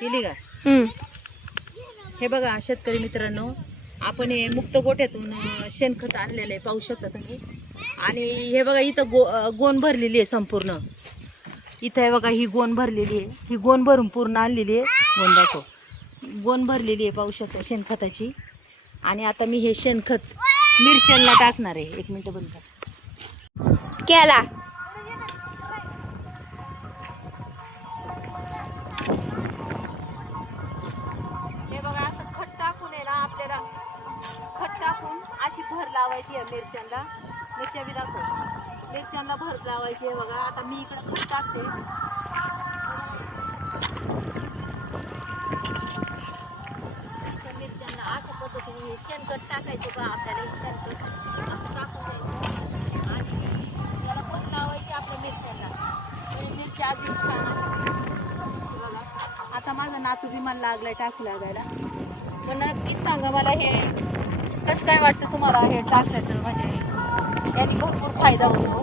केली का? हे बघा शेतकरी मित्रांनो, आपण हे मुक्त गोठ्यातून शेणखत आणलेलं आहे, पाहू शकता तुम्ही. आणि हे बघा इथं गोण भरलेली आहे संपूर्ण. इथं आहे बघा, ही गोण भरलेली आहे. ही गोण भरून पूर्ण आणलेली आहे. गोण दाखव. गोण भरलेली आहे, पाहू शकता शेणखताची. आणि आता मी हे शेणखत मिरच्यांना टाकणार आहे. 1 मिनिट बंद कर. केला हे बघा, असं खत टाकून आहे ना, आपल्याला खत टाकून अशी भर लावायची आहे मिरच्यांना. मिरच्या बी दाखव. मिरच्यांना भर लावायची आहे बघा. आता मी इकडे खत टाकते. मिरच्यांना अशा पद्धतीने हे शेणखत टाकायचं बघा. आपल्याला हे शेणखत असं टाकून द्यायचं आणि त्याला भर लावायची आपल्या मिरच्यांना. म्हणजे मिरच्या अजून छान अशा बघा. आता माझा नातू बी मला लागलाय टाकू लागायला. पण नक्कीच सांगा मला, हे कसं काय वाटतं तुम्हाला हे टाकायचं? म्हणजे याने भरपूर फायदा होतो.